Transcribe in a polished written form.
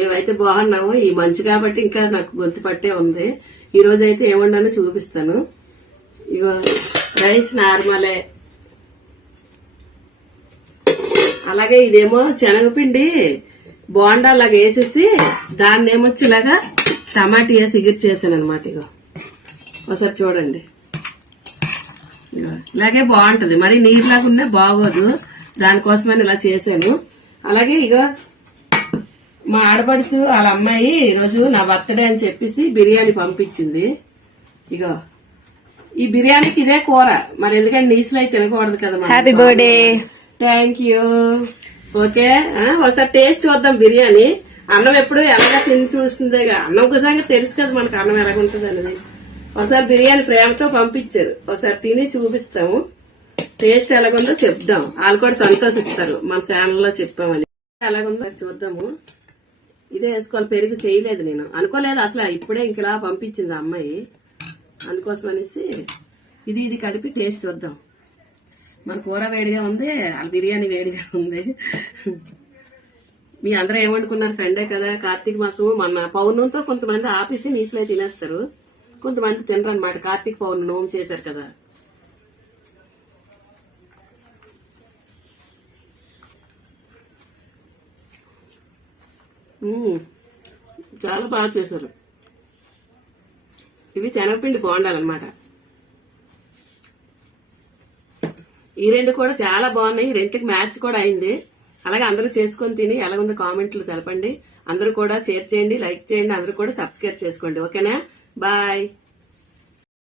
మేమైతే బాగున్నాము. ఈ మంచు కాబట్టి ఇంకా నాకు గొంతు పట్టే ఉంది. ఈ రోజు అయితే ఏముండానో చూపిస్తాను. ఇగో రైస్ నార్మలే, అలాగే ఇదేమో శనగపిండి బోండా లాగా వేసేసి దాన్ని ఏమొచ్చి ఇలాగా టమాటా వేసి ఎగిరి చేశాను అనమాట. ఇగో ఒకసారి చూడండి. ఇలాగే బాగుంటది, మరి నీరులాగా ఉన్నా బాగోదు, దానికోసమని ఇలా చేశాను. అలాగే ఇగో మా ఆడపడుచు వాళ్ళ అమ్మాయి ఈరోజు నా బర్త్డే అని చెప్పేసి బిర్యానీ పంపించింది. ఇగో ఈ బిర్యానీకి ఇదే కూర, మరి ఎందుకంటే నీసులో అయితే తినకూడదు కదా. Happy birthday. Thank you. Okay, ఒకసారి టేస్ట్ చూద్దాం బిర్యానీ. అన్నం ఎప్పుడు ఎలాగా తిని చూస్తుందేగా, అన్నం ఒకసారి తెలుసు కదా మనకు అన్నం ఎలాగుంటుంది అనేది. ఒకసారి బిర్యానీ ప్రేమతో పంపించారు, ఒకసారి తిని చూపిస్తాము, టేస్ట్ ఎలాగుందో చెప్దాం. వాళ్ళు కూడా సంతోషిస్తారు మన ఛానల్లో చెప్పామని. ఎలాగుందో చూద్దాము. ఇదే వేసుకోవాలి, పెరుగు చేయలేదు నేను, అనుకోలేదు అసలు. ఇప్పుడే ఇంకలా పంపించింది ఆ అమ్మాయి, అందుకోసం అనేసి ఇది కలిపి టేస్ట్ చూద్దాం. మన కూర వేడిగా ఉంది, వాళ్ళ బిర్యానీ వేడిగా ఉంది. మీ అందరూ ఏమనుకున్నారు, సండే కదా, కార్తీక మాసం, మన పౌర్ణంతో కొంతమంది ఆపేసి నీసులో తినేస్తారు, కొంతమంది తినరు అనమాట. కార్తీక పౌర్ణమి నోము చేశారు కదా. చాలా బాగా చేశారు. ఇవి శనగపిండి బోండాలన్నమాట. ఈ రెండు కూడా చాలా బాగున్నాయి, రెండుకి మ్యాచ్ కూడా అయింది. అలాగే అందరూ చేసుకొని తిని ఎలాగుందో కామెంట్లు తెలపండి. అందరూ కూడా షేర్ చేయండి, లైక్ చేయండి, అందరూ కూడా సబ్స్క్రైబ్ చేసుకోండి. ఓకేనా, బాయ్.